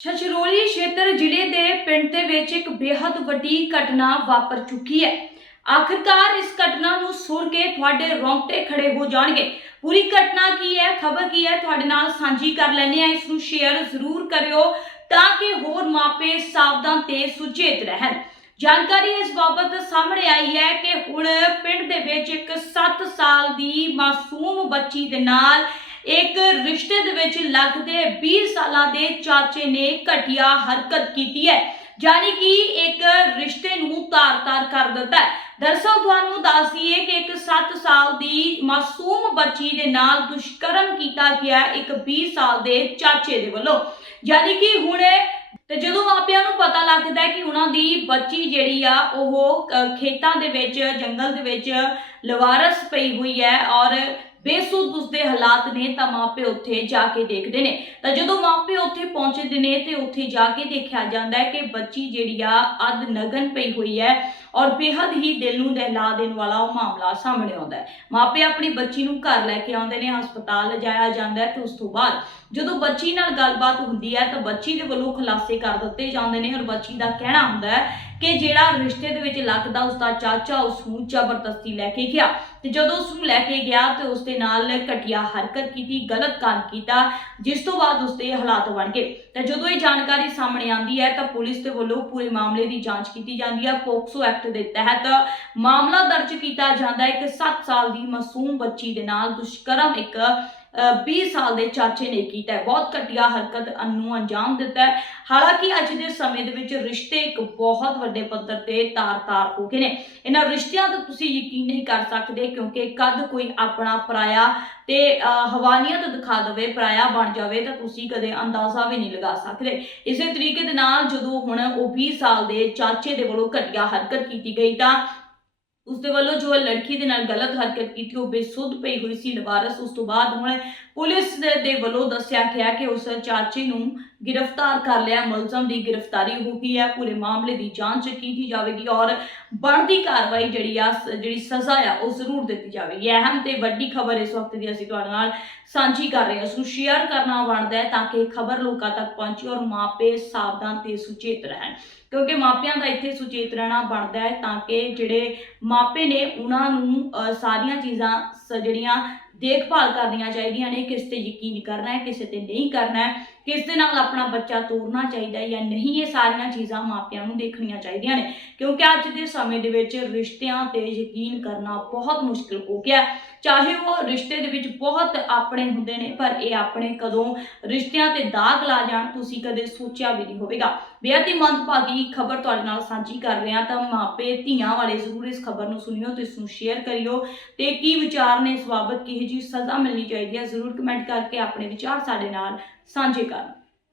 ਛਛਰੋਲੀ ਖੇਤਰ ਜ਼ਿਲ੍ਹੇ ਦੇ ਪਿੰਡ ਦੇ ਵਿੱਚ ਇੱਕ ਬੇहद ਵੱਡੀ ਘਟਨਾ ਵਾਪਰ ਚੁੱਕੀ ਹੈ। ਆਖਿਰਕਾਰ ਇਸ ਘਟਨਾ ਨੂੰ ਸੁਣ ਕੇ ਤੁਹਾਡੇ ਰੋਂਗਟੇ ਖੜੇ ਹੋ ਜਾਣਗੇ। ਪੂਰੀ ਘਟਨਾ ਕੀ ਹੈ? ਖਬਰ ਕੀ ਹੈ? ਤੁਹਾਡੇ ਨਾਲ ਸਾਂਝੀ ਕਰ ਲੈਣੇ ਆ ਇਸ ਨੂੰ ਸ਼ੇਅਰ ਜ਼ਰੂਰ ਕਰਿਓ ਤਾਂ ਕਿ ਹੋਰ ਮਾਪੇ ਸਾਵਧਾਨ ਤੇ ਸੁਚੇਤ ਰਹਿਣ। ਜਾਣਕਾਰੀ ਇਸ ਬਾਬਤ ਸਾਹਮਣੇ ਆਈ ਹੈ ਕਿ ਹੁਣ ਪਿੰਡ ਦੇ ਵਿੱਚ ਇੱਕ 7 ਸਾਲ ਦੀ ਮਾਸੂਮ ਬੱਚੀ ਦੇ ਨਾਲ ਇੱਕ ਰਿਸ਼ਤੇ ਦੇ ਵਿੱਚ ਲੱਗਦੇ 20 ਸਾਲਾਂ ਦੇ ਚਾਚੇ ਨੇ ਘਟੀਆ ਹਰਕਤ ਕੀਤੀ ਹੈ। ਯਾਨੀ ਕਿ ਇੱਕ ਰਿਸ਼ਤੇ ਨੂੰ ਤਾਰ-ਤਾਰ ਕਰ ਦਿੱਤਾ ਹੈ। ਦਰਅਸਲ ਤੁਹਾਨੂੰ ਦੱਸ ਦਈਏ ਕਿ ਇੱਕ 7 ਸਾਲ ਦੀ ਮਾਸੂਮ ਬੱਚੀ ਦੇ ਨਾਲ ਦੁਸ਼ਕਰਮ ਕੀਤਾ ਗਿਆ ਇੱਕ 20 ਸਾਲ ਦੇ ਚਾਚੇ ਦੇ ਵੱਲੋਂ। ਯਾਨੀ ਕਿ ਹੁਣ ਤੇ ਜਦੋਂ ਮਾਪਿਆਂ ਨੂੰ ਪਤਾ ਲੱਗਦਾ ਹੈ ਕਿ ਉਹਨਾਂ ਦੀ ਬੱਚੀ ਜਿਹੜੀ ਆ, ਉਹ ਖੇਤਾਂ ਦੇ ਵਿੱਚ, ਜੰਗਲ ਦੇ ਵਿੱਚ ਲਵਾਰਸ ਪਈ ਹੋਈ ਹੈ ਔਰ ਬੇਸੁੱਧ ਉਸਦੇ ਹਾਲਾਤ ਨੇ ਤਾਂ ਮਾਪੇ ਉੱਥੇ ਜਾ ਕੇ ਦੇਖਦੇ ਨੇ। ਤਾਂ ਜਦੋਂ ਮਾਪੇ ਉੱਥੇ ਪਹੁੰਚਦੇ ਨੇ ਤੇ ਉੱਥੇ ਜਾ ਕੇ ਦੇਖਿਆ ਜਾਂਦਾ ਹੈ ਕਿ ਬੱਚੀ ਜਿਹੜੀ ਆ ਅਧ ਨਗਨ ਪਈ ਹੋਈ ਹੈ। ਔਰ ਬੇਹੱਦ ਹੀ ਦਿਲ ਨੂੰ ਦਹਿਲਾ ਦੇਣ ਵਾਲਾ ਉਹ ਮਾਮਲਾ ਸਾਹਮਣੇ ਆਉਂਦਾ ਹੈ। ਮਾਪੇ ਆਪਣੀ ਬੱਚੀ ਨੂੰ ਘਰ ਲੈ ਕੇ ਆਉਂਦੇ ਨੇ, ਹਸਪਤਾਲ ਲਿਜਾਇਆ ਜਾਂਦਾ ਹੈ ਤੇ ਉਸ ਤੋਂ ਬਾਅਦ ਜਦੋਂ ਬੱਚੀ ਨਾਲ ਗੱਲਬਾਤ ਹੁੰਦੀ ਹੈ ਤਾਂ ਬੱਚੀ ਦੇ ਵੱਲੋਂ ਖੁਲਾਸੇ ਕਰ ਦਿੱਤੇ ਜਾਂਦੇ ਨੇ ਔਰ ਬੱਚੀ ਦਾ ਕਹਿਣਾ ਹੁੰਦਾ ਹੈ ਕਿ ਜਿਹੜਾ ਰਿਸ਼ਤੇ ਦੇ ਵਿੱਚ ਲੱਗਦਾ ਉਸ ਦਾ ਚਾਚਾ ਉਸ ਨੂੰ ਜ਼ਬਰਦਸਤੀ ਲੈ ਕੇ ਗਿਆ ਤੇ ਜਦੋਂ ਉਸ ਨੂੰ ਲੈ ਕੇ ਗਿਆ ਤੇ ਉਸ ਦੇ ਨਾਲ ਘਟੀਆ ਹਰਕਤ ਕੀਤੀ, ਗਲਤ ਕੰਮ ਕੀਤਾ, ਜਿਸ ਤੋਂ ਬਾਅਦ ਉਸ ਦੇ ਹਾਲਾਤ ਬਣ ਗਏ। ਤੇ ਜਦੋਂ ਇਹ ਜਾਣਕਾਰੀ ਸਾਹਮਣੇ ਆਉਂਦੀ ਹੈ ਤਾਂ ਪੁਲਿਸ ਦੇ ਵੱਲੋਂ ਪੂਰੇ ਮਾਮਲੇ ਦੀ ਜਾਂਚ ਕੀਤੀ ਜਾਂਦੀ ਹੈ। ਪੋਕਸੋ ਐਕਟ ਦੇ ਤਹਿਤ ਮਾਮਲਾ ਦਰਜ ਕੀਤਾ ਜਾਂਦਾ ਹੈ ਕਿ 7 ਸਾਲ ਦੀ ਮਾਸੂਮ ਬੱਚੀ ਦੇ ਨਾਲ ਦੁਸ਼ਕਰਮ ਇੱਕ 20 ਸਾਲ ਦੇ ਚਾਚੇ ਨੇ ਕੀਤਾ ਹੈ। ਬਹੁਤ ਘਟੀਆ ਹਰਕਤ ਨੂੰ ਅੰਜਾਮ ਦਿੱਤਾ ਹੈ। ਹਾਲਾਂਕਿ ਅੱਜ ਦੇ ਸਮੇਂ ਦੇ ਵਿੱਚ ਰਿਸ਼ਤੇ ਇੱਕ ਬਹੁਤ ਵੱਡੇ ਪੱਧਰ ਤੇ ਤਾਰ-ਤਾਰ ਹੋ ਗਏ ਨੇ। ਇਹਨਾਂ ਰਿਸ਼ਤਿਆਂ ਤੋਂ ਤੁਸੀਂ ਯਕੀਨ ਨਹੀਂ ਕਰ ਸਕਦੇ ਕਿਉਂਕਿ ਕਦ ਕੋਈ ਆਪਣਾ ਪਰਾਇਆ ਤੇ ਹਵਾਨੀਅਤ ਦਿਖਾ ਦੇਵੇ, ਪਰਾਇਆ ਬਣ ਜਾਵੇ ਤਾਂ ਤੁਸੀਂ ਕਦੇ ਅੰਦਾਜ਼ਾ ਵੀ ਨਹੀਂ ਲਗਾ ਸਕਦੇ। ਇਸੇ ਤਰੀਕੇ ਦੇ ਨਾਲ ਜਦੋਂ ਹੁਣ ਉਹ 20 ਸਾਲ ਦੇ ਚਾਚੇ ਦੇ ਵੱਲੋਂ ਘਟੀਆ ਹਰਕਤ ਕੀਤੀ ਗਈ ਤਾਂ ਉਸ ਦੇ ਵੱਲੋਂ ਜੋ ਲੜਕੀ ਦੇ ਨਾਲ ਗਲਤ ਹਰਕਤ ਕੀਤੀ, ਉਹ ਬੇਸੁੱਧ ਪਈ ਹੋਈ ਸੀ, ਲਵਾਰਸ ਉਸ ਤੋਂ ਬਾਅਦ ਹੁਣ ਪੁਲਿਸ ਦੇ ਵੱਲੋਂ ਦੱਸਿਆ ਗਿਆ ਕਿ ਉਸ ਚਾਚੇ ਨੂੰ ਗ੍ਰਿਫਤਾਰ ਕਰ ਲਿਆ। ਮੁਲਜ਼ਮ ਦੀ ਗ੍ਰਿਫਤਾਰੀ ਹੋ ਗਈ ਹੈ। ਪੂਰੇ ਮਾਮਲੇ ਦੀ ਜਾਂਚ ਕੀਤੀ ਜਾਵੇਗੀ ਔਰ ਬਣਦੀ ਕਾਰਵਾਈ ਜਿਹੜੀ ਆ ਸ- ਜਿਹੜੀ ਸਜ਼ਾ ਆ, ਉਹ ਜ਼ਰੂਰ ਦਿੱਤੀ ਜਾਵੇਗੀ। ਅਹਿਮ ਤੇ ਵੱਡੀ ਖਬਰ ਇਸ ਵਕਤ ਦੀ ਅਸੀਂ ਤੁਹਾਡੇ ਨਾਲ ਸਾਂਝੀ ਕਰ ਰਹੇ ਹਾਂ। ਇਸ ਨੂੰ ਸ਼ੇਅਰ ਕਰਨਾ ਬਣਦਾ ਹੈ ਤਾਂ ਕਿ ਖਬਰ ਲੋਕਾਂ ਤੱਕ ਪਹੁੰਚੇ ਔਰ ਮਾਪੇ ਸਾਵਧਾਨ ਤੇ ਸੁਚੇਤ ਰਹਿਣ। ਕਿਉਂਕਿ ਮਾਪਿਆਂ ਦਾ ਇੱਥੇ ਸੁਚੇਤ ਰਹਿਣਾ ਬਣਦਾ ਹੈ ਤਾਂ ਕਿ ਜਿਹੜੇ ਮਾਪੇ ਨੇ, ਉਹਨਾਂ ਨੂੰ ਸਾਰੀਆਂ ਚੀਜ਼ਾਂ ਸ- ਜਿਹੜੀਆਂ ਦੇਖਭਾਲ ਕਰਨੀਆਂ ਚਾਹੀਦੀਆਂ ਨੇ ਕਿਸ ਤੇ ਯਕੀਨ ਕਰਨਾ ਹੈ ਕਿਸੇ ਤੇ ਨਹੀਂ ਕਰਨਾ ਹੈ। ਕਿਸ ਦੇ ਨਾਲ ਆਪਣਾ ਬੱਚਾ ਤੋਰਨਾ ਚਾਹੀਦਾ ਜਾਂ ਨਹੀਂ, ਇਹ ਸਾਰੀਆਂ ਚੀਜ਼ਾਂ ਮਾਪਿਆਂ ਨੂੰ ਦੇਖਣੀਆਂ ਚਾਹੀਦੀਆਂ ਨੇ। ਕਿਉਂਕਿ ਅੱਜ ਦੇ ਸਮੇਂ ਦੇ ਵਿੱਚ ਰਿਸ਼ਤਿਆਂ ਤੇ ਯਕੀਨ ਕਰਨਾ ਬਹੁਤ ਮੁਸ਼ਕਿਲ ਹੋ ਗਿਆ ਚਾਹੇ ਉਹ ਰਿਸ਼ਤੇ ਦੇ ਵਿੱਚ ਬਹੁਤ ਆਪਣੇ ਹੁੰਦੇ ਨੇ, ਪਰ ਇਹ ਆਪਣੇ ਕਦੋਂ ਰਿਸ਼ਤਿਆਂ ਤੇ ਦਾਗ ਲਾ ਜਾਣ, ਤੁਸੀਂ ਕਦੇ ਸੋਚਿਆ ਵੀ ਨਹੀਂ ਹੋਵੇਗਾ। ਬੇਅਦ ਮੰਦਭਾਗੀ ਖਬਰ ਤੁਹਾਡੇ ਨਾਲ ਸਾਂਝੀ ਕਰ ਰਹੇ ਹਾਂ ਤਾਂ ਮਾਪੇ, ਧੀਆਂ ਵਾਲੇ ਜ਼ਰੂਰ ਇਸ ਖਬਰ ਨੂੰ ਸੁਣਿਓ ਤੇ ਇਸ ਨੂੰ ਸ਼ੇਅਰ ਕਰਿਓ। ਤੇ ਕੀ ਵਿਚਾਰ ਨੇ, ਇਸ ਬਾਬਤ ਕਿਹੋ ਜਿਹੀ ਸਜ਼ਾ ਮਿਲਣੀ ਚਾਹੀਦੀ ਹੈ, ਜ਼ਰੂਰ ਕਮੈਂਟ ਕਰਕੇ ਆਪਣੇ ਵਿਚਾਰ ਸਾਡੇ ਨਾਲ ਸਾਂਝੇ ਕਰਨ।